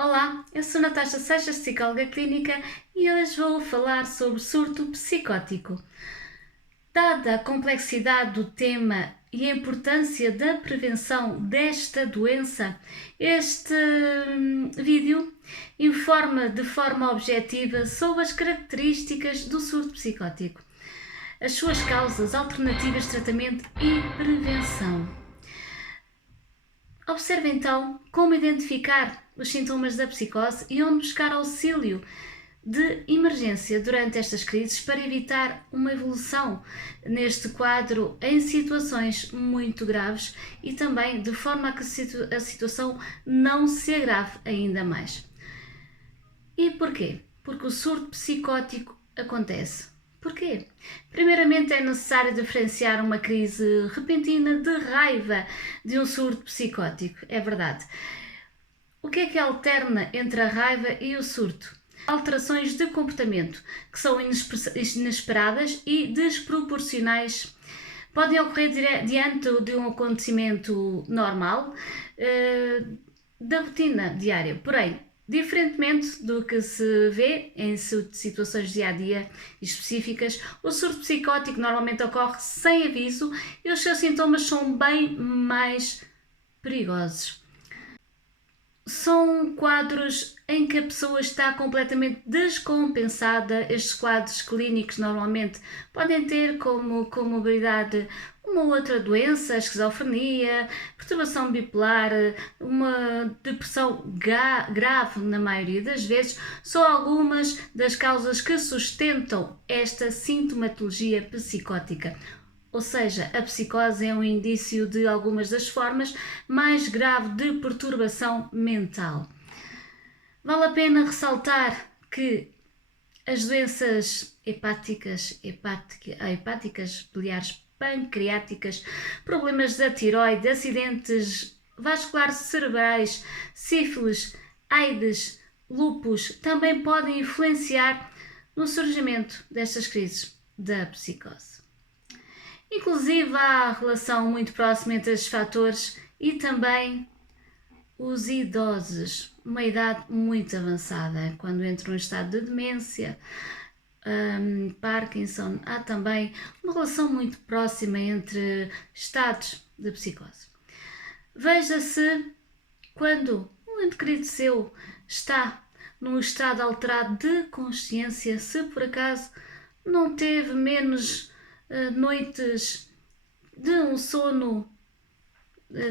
Olá, eu sou Natasha Seixas, psicóloga clínica, e hoje vou falar sobre surto psicótico. Dada a complexidade do tema e a importância da prevenção desta doença, este vídeo informa de forma objetiva sobre as características do surto psicótico, as suas causas, alternativas de tratamento e prevenção. Observe então como identificar os sintomas da psicose e onde buscar auxílio de emergência durante estas crises para evitar uma evolução neste quadro em situações muito graves e também de forma a que a situação não se agrave ainda mais. E porquê? Porque o surto psicótico acontece. Porquê? Primeiramente é necessário diferenciar uma crise repentina de raiva de um surto psicótico, é verdade. O que é que alterna entre a raiva e o surto? Alterações de comportamento, que são inesperadas e desproporcionais. Podem ocorrer diante de um acontecimento normal da rotina diária, porém, diferentemente do que se vê em situações dia-a-dia específicas, o surto psicótico normalmente ocorre sem aviso e os seus sintomas são bem mais perigosos. São quadros em que a pessoa está completamente descompensada. Estes quadros clínicos normalmente podem ter como comorbidade uma outra doença, a esquizofrenia, perturbação bipolar, uma depressão grave na maioria das vezes. São algumas das causas que sustentam esta sintomatologia psicótica. Ou seja, a psicose é um indício de algumas das formas mais graves de perturbação mental. Vale a pena ressaltar que as doenças hepáticas, biliares, pancreáticas, problemas da tireoide, acidentes vasculares cerebrais, sífilis, AIDS, lúpus, também podem influenciar no surgimento destas crises da psicose. Inclusive há relação muito próxima entre estes fatores e também os idosos, uma idade muito avançada, quando entram em estado de demência, Parkinson, há também uma relação muito próxima entre estados de psicose. Veja-se quando um ente querido seu está num estado alterado de consciência, se por acaso não teve menos noites de um sono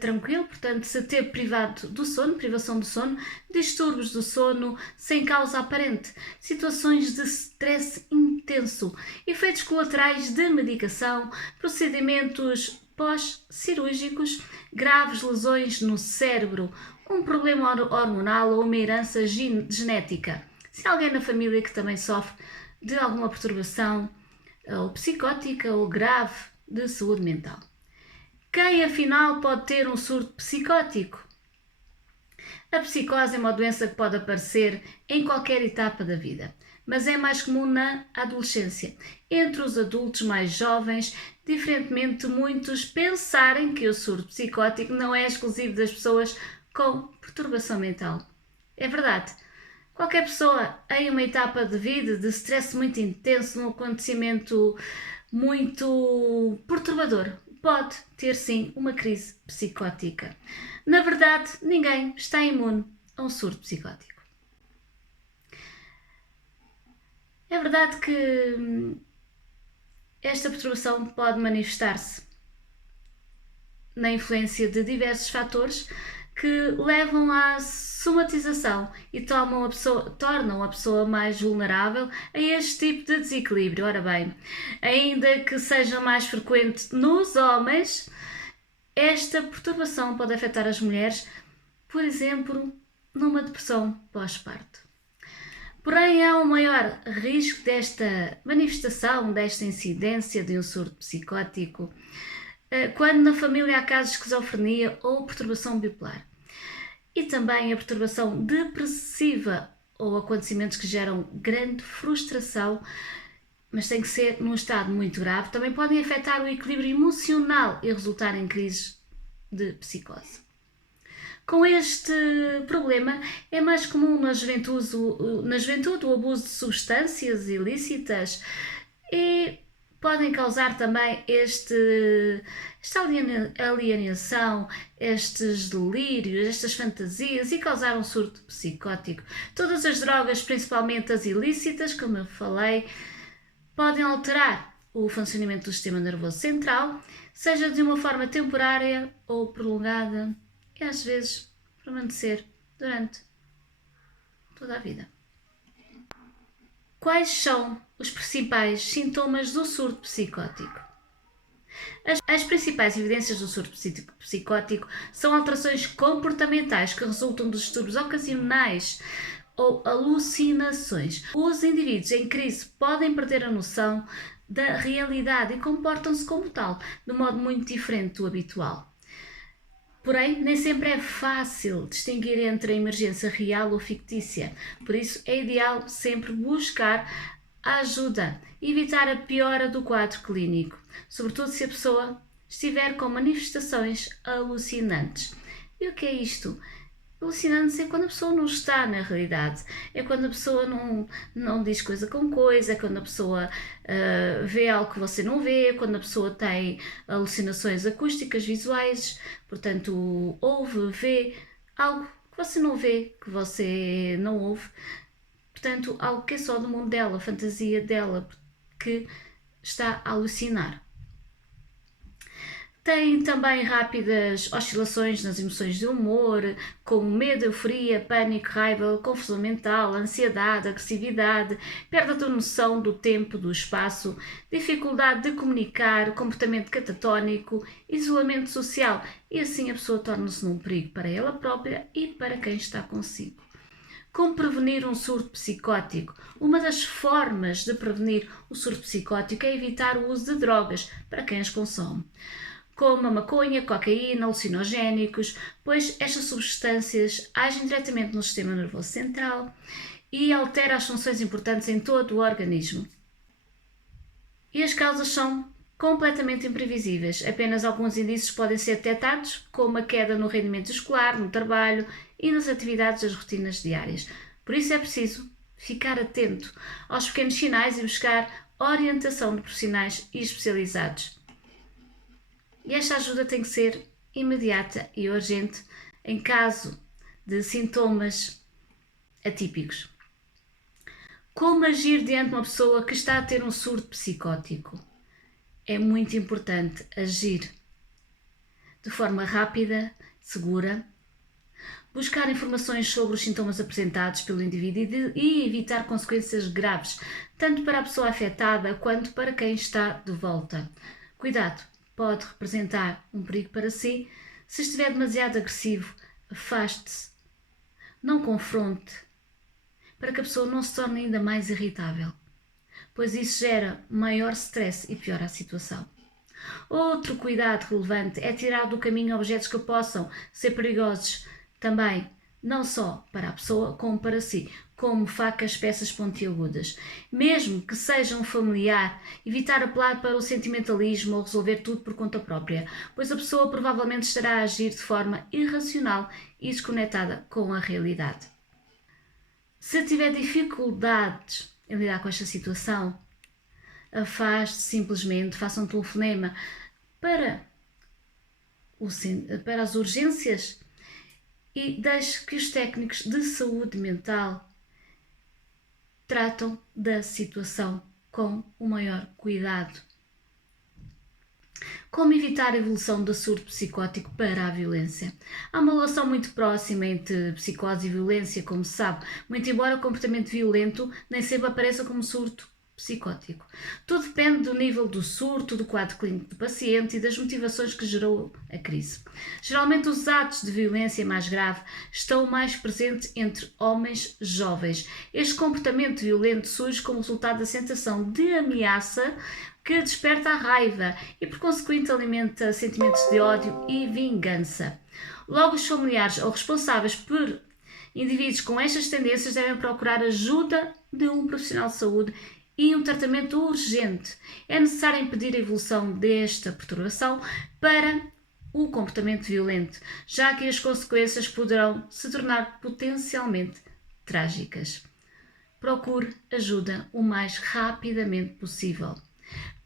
tranquilo, portanto, se teve privado do sono, privação do sono, distúrbios do sono sem causa aparente, situações de stress intenso, efeitos colaterais de medicação, procedimentos pós-cirúrgicos, graves lesões no cérebro, um problema hormonal ou uma herança genética. Se há alguém na família que também sofre de alguma perturbação ou psicótica ou grave de saúde mental. Quem afinal pode ter um surto psicótico? A psicose é uma doença que pode aparecer em qualquer etapa da vida, mas é mais comum na adolescência, entre os adultos mais jovens, diferentemente de muitos pensarem que o surto psicótico não é exclusivo das pessoas com perturbação mental. É verdade. Qualquer pessoa em uma etapa de vida de stress muito intenso, um acontecimento muito perturbador, pode ter sim uma crise psicótica. Na verdade, ninguém está imune a um surto psicótico. É verdade que esta perturbação pode manifestar-se na influência de diversos fatores que levam à somatização e tornam a pessoa mais vulnerável a este tipo de desequilíbrio. Ora bem, ainda que seja mais frequente nos homens, esta perturbação pode afetar as mulheres, por exemplo, numa depressão pós-parto. Porém, há um maior risco desta manifestação, desta incidência de um surto psicótico, quando na família há casos de esquizofrenia ou perturbação bipolar. E também a perturbação depressiva ou acontecimentos que geram grande frustração, mas tem que ser num estado muito grave, também podem afetar o equilíbrio emocional e resultar em crises de psicose. Com este problema é mais comum na juventude o abuso de substâncias ilícitas e podem causar também esta alienação, estes delírios, estas fantasias e causar um surto psicótico. Todas as drogas, principalmente as ilícitas, como eu falei, podem alterar o funcionamento do sistema nervoso central, seja de uma forma temporária ou prolongada e às vezes permanecer durante toda a vida. Quais são os principais sintomas do surto psicótico? As principais evidências do surto psicótico são alterações comportamentais que resultam de distúrbios ocasionais ou alucinações. Os indivíduos em crise podem perder a noção da realidade e comportam-se como tal, de modo muito diferente do habitual. Porém, nem sempre é fácil distinguir entre a emergência real ou fictícia, por isso é ideal sempre buscar ajuda e evitar a piora do quadro clínico, sobretudo se a pessoa estiver com manifestações alucinantes. E o que é isto? Alucinantes é quando a pessoa não está na realidade, é quando a pessoa não diz coisa com coisa, é quando a pessoa vê algo que você não vê, quando a pessoa tem alucinações acústicas, visuais, portanto ouve, vê algo que você não vê, que você não ouve, portanto algo que é só do mundo dela, a fantasia dela, que está a alucinar. Tem também rápidas oscilações nas emoções de humor, como medo, euforia, pânico, raiva, confusão mental, ansiedade, agressividade, perda da noção do tempo, do espaço, dificuldade de comunicar, comportamento catatónico, isolamento social e assim a pessoa torna-se num perigo para ela própria e para quem está consigo. Como prevenir um surto psicótico? Uma das formas de prevenir o surto psicótico é evitar o uso de drogas para quem as consome, como a maconha, cocaína, alucinogénicos, pois estas substâncias agem diretamente no sistema nervoso central e alteram as funções importantes em todo o organismo. E as causas são completamente imprevisíveis. Apenas alguns indícios podem ser detectados, como a queda no rendimento escolar, no trabalho e nas atividades das rotinas diárias. Por isso é preciso ficar atento aos pequenos sinais e buscar orientação de profissionais especializados. E esta ajuda tem que ser imediata e urgente em caso de sintomas atípicos. Como agir diante de uma pessoa que está a ter um surto psicótico? É muito importante agir de forma rápida, segura, buscar informações sobre os sintomas apresentados pelo indivíduo e evitar consequências graves, tanto para a pessoa afetada quanto para quem está de volta. Cuidado! Pode representar um perigo para si. Se estiver demasiado agressivo, afaste-se, não confronte, para que a pessoa não se torne ainda mais irritável, pois isso gera maior stress e piora a situação. Outro cuidado relevante é tirar do caminho objetos que possam ser perigosos também, não só para a pessoa, como para si, como facas, peças pontiagudas. Mesmo que seja um familiar, evitar apelar para o sentimentalismo ou resolver tudo por conta própria, pois a pessoa provavelmente estará a agir de forma irracional e desconectada com a realidade. Se tiver dificuldades em lidar com esta situação, afaste-se simplesmente, faça um telefonema para as urgências e deixe que os técnicos de saúde mental tratam da situação com o maior cuidado. Como evitar a evolução do surto psicótico para a violência? Há uma relação muito próxima entre psicose e violência, como se sabe, muito embora o comportamento violento nem sempre apareça como surto psicótico. Tudo depende do nível do surto, do quadro clínico do paciente e das motivações que gerou a crise. Geralmente os atos de violência mais grave estão mais presentes entre homens jovens. Este comportamento violento surge como resultado da sensação de ameaça que desperta a raiva e por consequente alimenta sentimentos de ódio e vingança. Logo, os familiares ou responsáveis por indivíduos com estas tendências devem procurar ajuda de um profissional de saúde e um tratamento urgente. É necessário impedir a evolução desta perturbação para o comportamento violento, já que as consequências poderão se tornar potencialmente trágicas. Procure ajuda o mais rapidamente possível.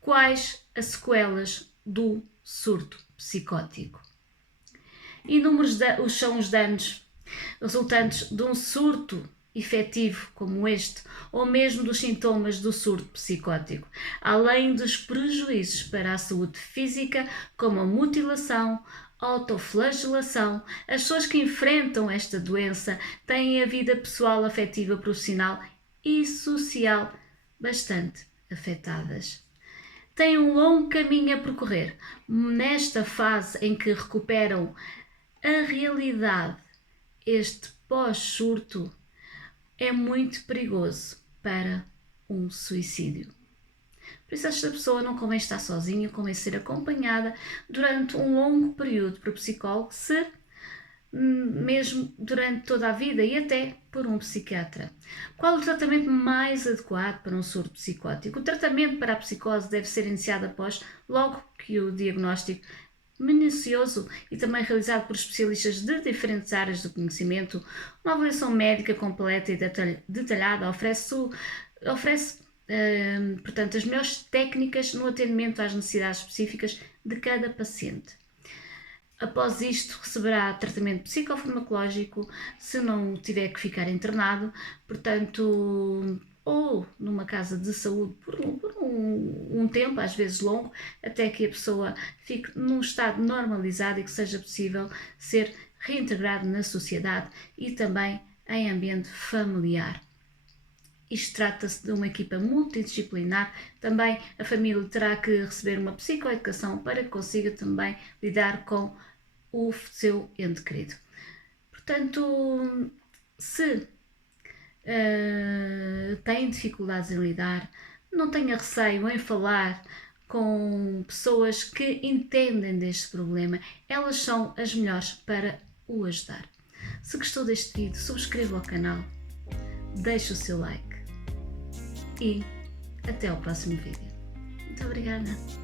Quais as sequelas do surto psicótico? Inúmeros são os danos resultantes de um surto efetivo como este, ou mesmo dos sintomas do surto psicótico, além dos prejuízos para a saúde física, como a mutilação, autoflagelação. As pessoas que enfrentam esta doença têm a vida pessoal, afetiva, profissional e social bastante afetadas. Têm um longo caminho a percorrer. Nesta fase em que recuperam a realidade, este pós-surto é muito perigoso para um suicídio. Por isso, esta pessoa não convém estar sozinha, convém ser acompanhada durante um longo período por psicólogo, mesmo durante toda a vida, e até por um psiquiatra. Qual o tratamento mais adequado para um surto psicótico? O tratamento para a psicose deve ser iniciado logo que o diagnóstico minucioso e também realizado por especialistas de diferentes áreas do conhecimento. Uma avaliação médica completa e detalhada oferece portanto, as melhores técnicas no atendimento às necessidades específicas de cada paciente. Após isto, receberá tratamento psicofarmacológico se não tiver que ficar internado, portanto, ou numa casa de saúde por um tempo, às vezes longo, até que a pessoa fique num estado normalizado e que seja possível ser reintegrado na sociedade e também em ambiente familiar. Isto trata-se de uma equipa multidisciplinar. Também a família terá que receber uma psicoeducação para que consiga também lidar com o seu ente querido. Portanto, se tem dificuldades em lidar, não tenha receio em falar com pessoas que entendem deste problema. Elas são as melhores para o ajudar. Se gostou deste vídeo, subscreva o canal, deixe o seu like e até ao próximo vídeo. Muito obrigada!